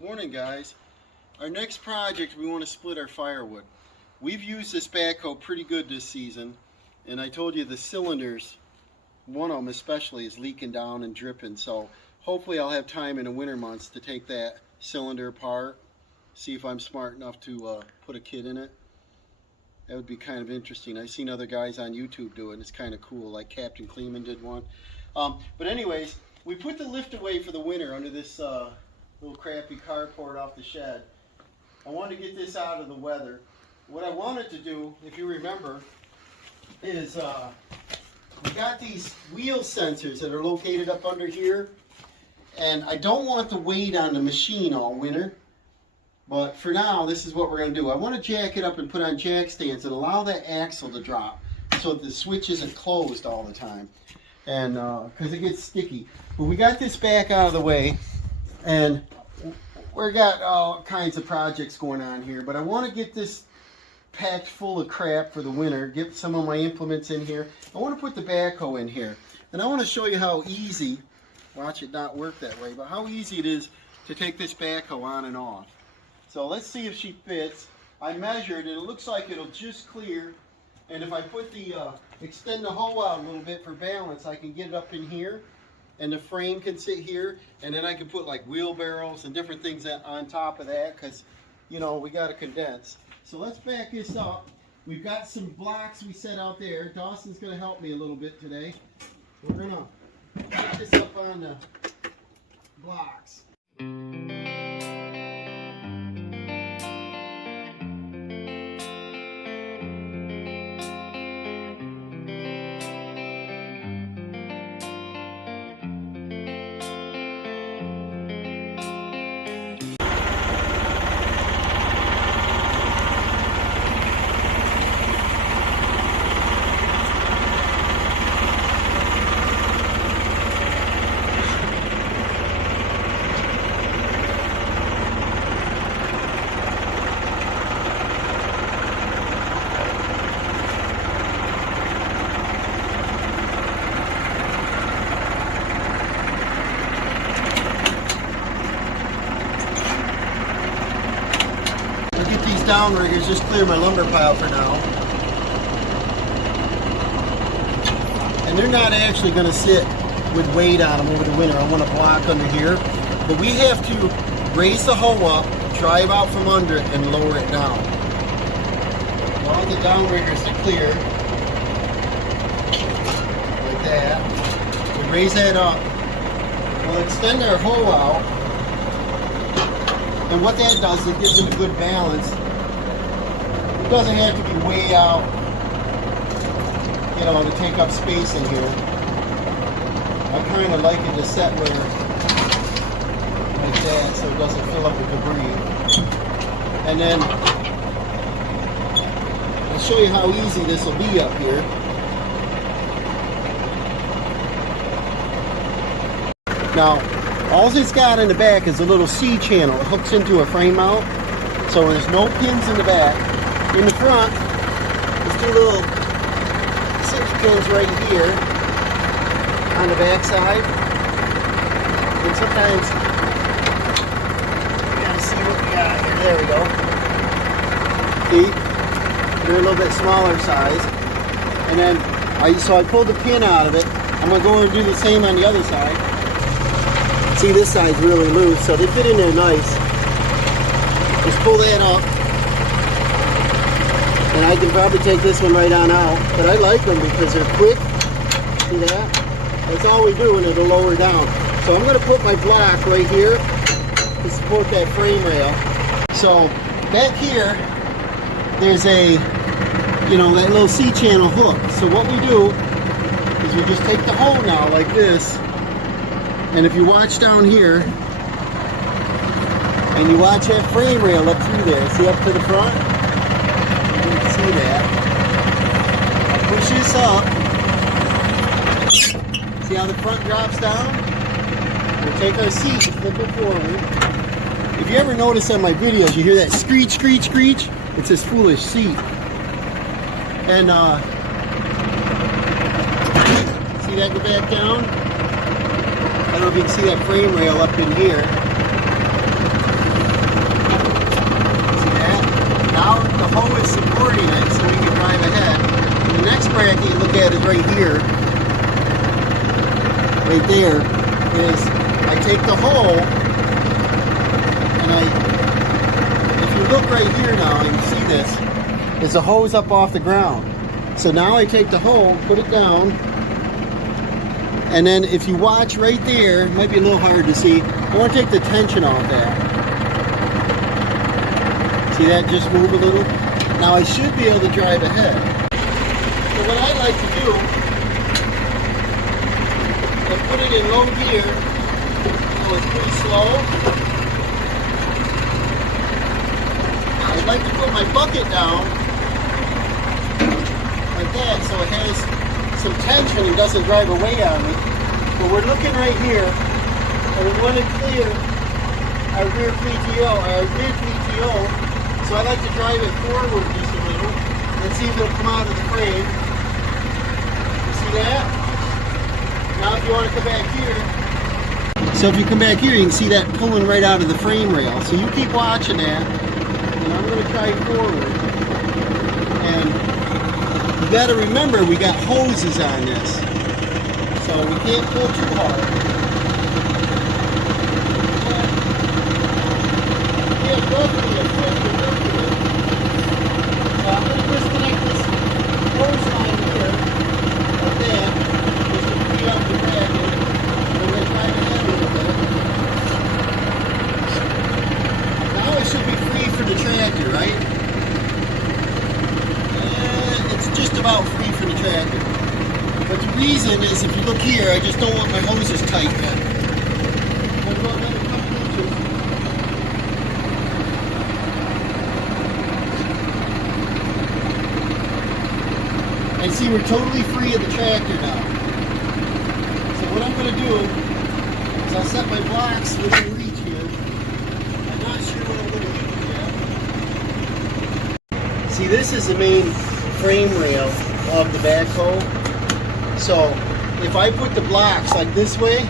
Morning, guys. Our next project, we want to split our firewood. We've used this backhoe pretty good this season, and I told you the cylinders, one of them especially, is leaking down and dripping, so hopefully I'll have time in the winter months to take that cylinder apart, see if I'm smart enough to put a kit in it. That would be kind of interesting. I've seen other guys on YouTube do it, and it's kind of cool, like Captain Kleeman did one. But anyways, we put the lift away for the winter under this little crappy carport off the shed. I wanted to get this out of the weather. What I wanted to do, if you remember, is we got these wheel sensors that are located up under here, and I don't want the weight on the machine all winter, but for now this is what we're going to do. I want to jack it up and put on jack stands and allow that axle to drop so that the switch isn't closed all the time, and because it gets sticky. But we got this back out of the way, and we got all kinds of projects going on here, but I want to get this packed full of crap for the winter, get some of my implements in here. I want to put the backhoe in here, and I want to show you how easy, watch it not work that way, but how easy it is to take this backhoe on and off. So let's see if she fits. I measured and it looks like it'll just clear, and if I put the extend the hoe out a little bit for balance, I can get it up in here, and the frame can sit here, and then I can put like wheelbarrows and different things on top of that, because you know we got to condense. So let's back this up. We've got some blocks we set out there. Dawson's going to help me a little bit today. We're going to put this up on the blocks. Downriggers just clear my lumber pile for now, and they're not actually going to sit with weight on them over the winter. I want to block under here, but we have to raise the hoe up, drive out from under it, and lower it down. I want the downriggers to clear like that. We raise that up. We'll extend our hoe out, and what that does is it gives it a good balance. It doesn't have to be way out, you know, to take up space in here. I kind of like it to set where, like that, so it doesn't fill up with debris. And then, I'll show you how easy this will be up here. Now, all it's got in the back is a little C channel. It hooks into a frame mount, so there's no pins in the back. In the front, there's two little 6 pins right here on the back side. And sometimes you gotta see what we got here. There we go. See? They're a little bit smaller size. And then I pulled the pin out of it. I'm gonna go over and do the same on the other side. See, this side's really loose, so they fit in there nice. Just pull that up. And I can probably take this one right on out, but I like them because they're quick. See that? That's all we do, and it'll lower down. So I'm going to put my block right here to support that frame rail. So back here, there's a, you know, that little C-channel hook. So what we do is we just take the hoe now like this, and if you watch down here, and you watch that frame rail up through there, see up to the front? See that. I push this up. See how the front drops down? We'll take our seat and flip it forward. If you ever notice on my videos, you hear that screech, screech, screech? It's this foolish seat. And see that go back down? I don't know if you can see that frame rail up in here. right here, right there, is I take the hole and if you look right here now, you can see this, there's a hose up off the ground. So now I take the hole, put it down, and then if you watch right there, it might be a little hard to see, I want to take the tension off that. See that just move a little? Now I should be able to drive ahead. So what I like to do is put it in low gear, so it's pretty slow. I'd like to put my bucket down like that so it has some tension and doesn't drive away on me. But we're looking right here and we want to clear our rear PTO, our mid PTO. So I like to drive it forward just a little and see if it'll come out of the frame. You see that? Now if you want to come back here, so if you come back here, you can see that pulling right out of the frame rail. So you keep watching that, and I'm going to try forward. And you got to remember, we got hoses on this, so we can't pull too hard. Yeah, roughly a foot to work with it. So I'm going to disconnect this hose line here, like that, just to free up the bracket. I'm going to try to head a little bit. Now it should be free for the tractor, right? It's just about free for the tractor. But the reason is, if you look here, I just don't want my hoses tight yet. I'm going to go another couple inches. And see, we're totally free of the tractor now. So what I'm going to do is I'll set my blocks within reach here. I'm not sure what I'm going to do yet. See, this is the main frame rail of the backhoe. So if I put the blocks like this way,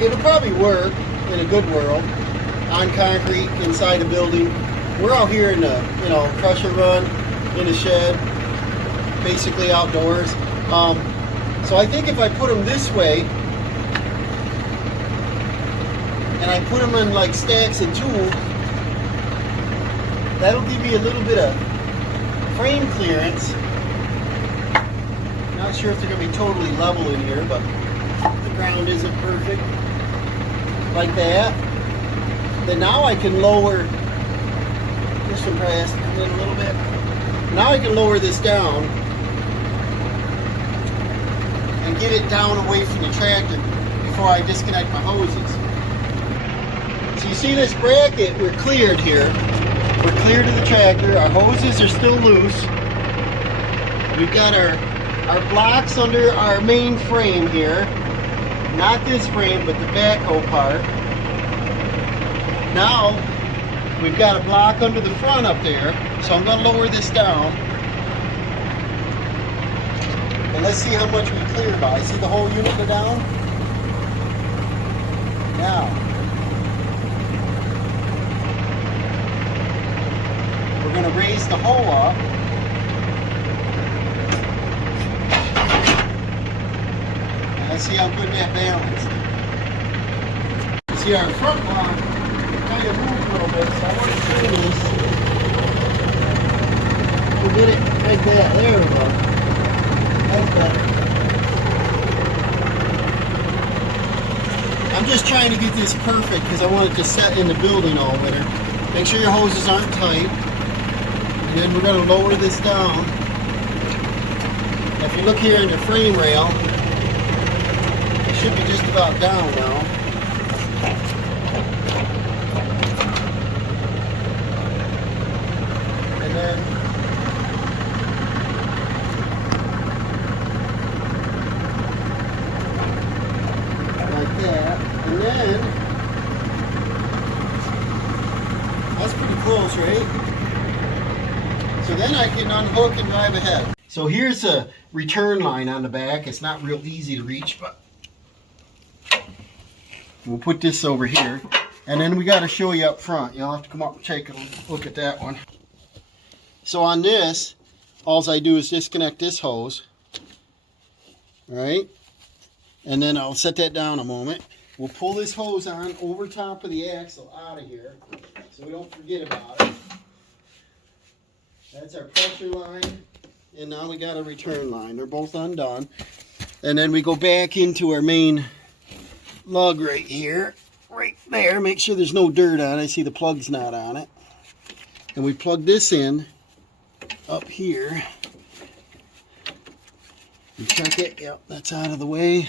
it'll probably work in a good world on concrete inside a building. We're out here in the crusher run in a shed, basically outdoors. So I think if I put them this way and I put them in like stacks of two, that'll give me a little bit of frame clearance. Not sure if they're going to be totally level in here, but the ground isn't perfect. Like that. Then now I can lower, this one probably has to come in a little bit. Now I can lower this down and get it down away from the tractor before I disconnect my hoses. So you see this bracket, we're cleared here. We're clear to the tractor. Our hoses are still loose. We've got our blocks under our main frame here. Not this frame, but the backhoe part. Now, we've got a block under the front up there. So I'm going to lower this down. And let's see how much we clear by. See the whole unit go down? Now, we're going to raise the hole up. And let's see how good that balance. See, our front block kind of moved a little bit, so I want to turn this. We'll get it like that. There we go. That's better. I'm just trying to get this perfect because I want it to set in the building all winter. Make sure your hoses aren't tight. And then we're going to lower this down. If you look here in the frame rail, it should be just about down now. And then like that. And then that's pretty close, right? So then I can unhook and drive ahead. So here's a return line on the back. It's not real easy to reach, but we'll put this over here. And then we got to show you up front. You'll have to come up and take a look at that one. So on this, all I do is disconnect this hose. All right, and then I'll set that down a moment. We'll pull this hose on over top of the axle out of here so we don't forget about it. That's our pressure line, and now we got a return line. They're both undone. And then we go back into our main lug right here, right there. Make sure there's no dirt on it. I see the plug's not on it. And we plug this in up here. And check it. Yep, that's out of the way.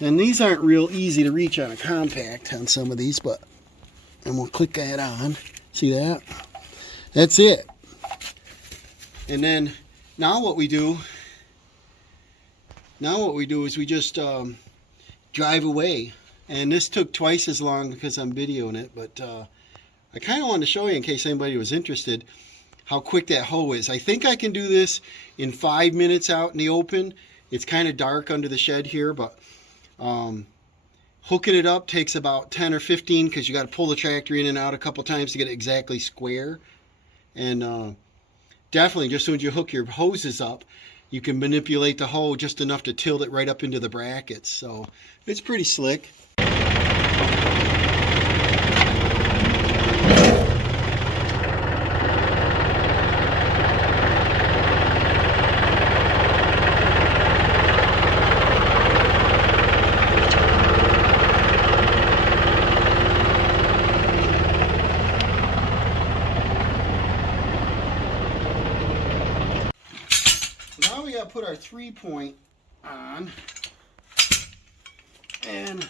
And these aren't real easy to reach on a compact on some of these, but, and we'll click that on. See that? That's it. And then now what we do is we just drive away. And this took twice as long because I'm videoing it, but I kind of wanted to show you, in case anybody was interested, how quick that hoe is. I think I can do this in 5 minutes out in the open. It's kind of dark under the shed here, but hooking it up takes about 10 or 15 because you got to pull the tractor in and out a couple times to get it exactly square. And definitely, just as soon as you hook your hoses up, you can manipulate the hoe just enough to tilt it right up into the brackets. So it's pretty slick. Put our 3-point on, and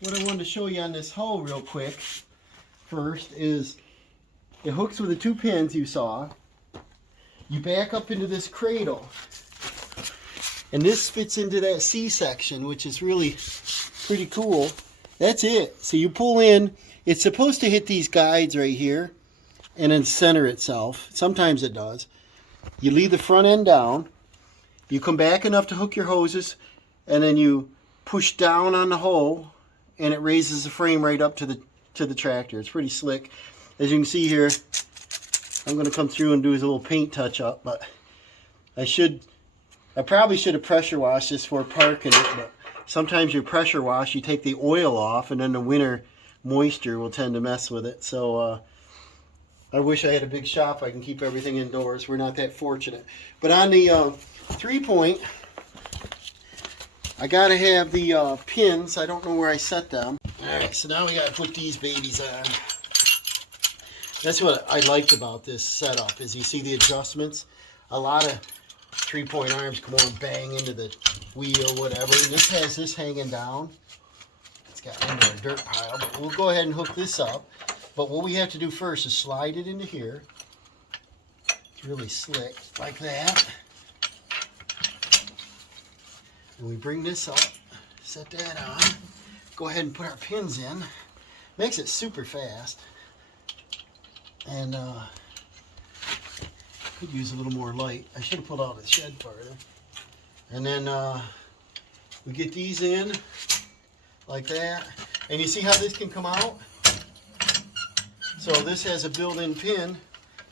what I wanted to show you on this hoe real quick first is it hooks with the 2 pins you saw. You back up into this cradle, and this fits into that C-section, which is really pretty cool. That's it. So you pull in, it's supposed to hit these guides right here and then center itself. Sometimes it does. You leave the front end down. You come back enough to hook your hoses, and then you push down on the hoe, and it raises the frame right up to the tractor. It's pretty slick. As you can see here, I'm going to come through and do a little paint touch up, but I probably should have pressure washed this before parking it, but sometimes you pressure wash, you take the oil off, and then the winter moisture will tend to mess with it. So I wish I had a big shop I can keep everything indoors. We're not that fortunate. But on the 3-point, I gotta have the pins. I don't know where I set them. Alright, so now we gotta put these babies on. That's what I liked about this setup, is you see the adjustments. A lot of 3-point arms come on, bang into the wheel, whatever. And this has this hanging down. It's got under a dirt pile, but we'll go ahead and hook this up. But what we have to do first is slide it into here. It's really slick, like that. And we bring this up, set that on, go ahead and put our pins in. Makes it super fast. And could use a little more light. I should have pulled out the shed farther. And then we get these in like that. And you see how this can come out? So this has a built-in pin.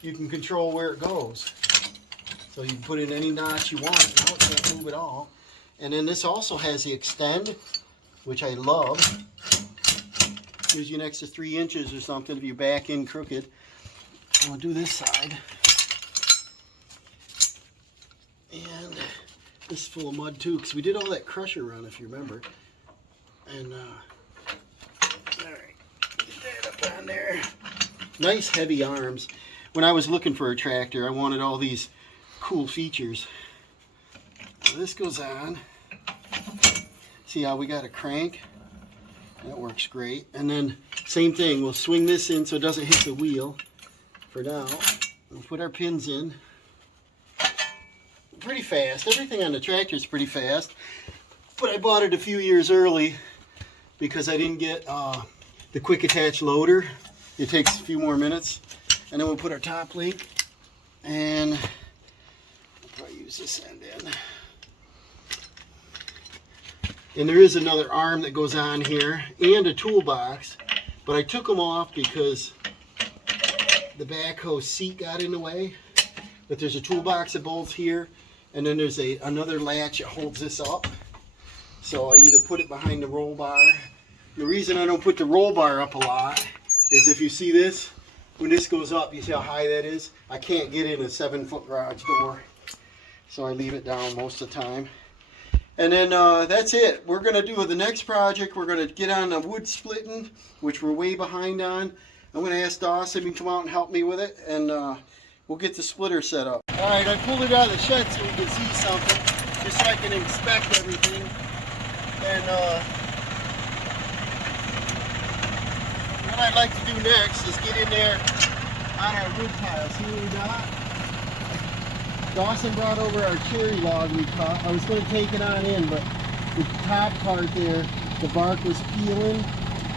You can control where it goes. So you can put in any notch you want. Now it can't move at all. And then this also has the extend, which I love. Gives you an extra 3 inches or something if you back in crooked. I'll do this side. And this is full of mud too, because we did all that crusher run, if you remember. And alright, get that up on there. Nice heavy arms. When I was looking for a tractor, I wanted all these cool features. So this goes on. See how we got a crank? That works great. And then same thing, we'll swing this in so it doesn't hit the wheel. For now, we'll put our pins in. Pretty fast. Everything on the tractor is pretty fast. But I bought it a few years early because I didn't get the quick attach loader. It takes a few more minutes. And then we'll put our top link, and I'll probably use this end in. And there is another arm that goes on here and a toolbox, but I took them off because the backhoe seat got in the way. But there's a toolbox that bolts here, And then there's another latch that holds this up. So I either put it behind the roll bar. The reason I don't put the roll bar up a lot is if you see this, when this goes up, you see how high that is? I can't get in a 7-foot garage door. So I leave it down most of the time. And then that's it. We're going to do the next project. We're going to get on the wood splitting, which we're way behind on. I'm going to ask Dawson to come out and help me with it, and we'll get the splitter set up. All right, I pulled it out of the shed so we can see something, just so I can inspect everything. And what I'd like to do next is get in there on our wood pile. See what we got? Dawson brought over our cherry log we cut. I was going to take it on in, but the top part there, the bark was peeling,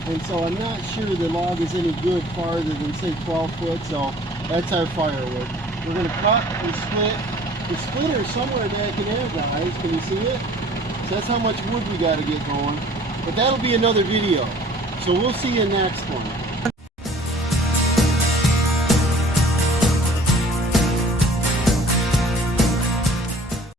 and so I'm not sure the log is any good farther than say 12 foot, so that's our firewood. We're going to cut and split. The splitter's somewhere back in there, guys. Can you see it? So that's how much wood we got to get going. But that'll be another video. So we'll see you next one.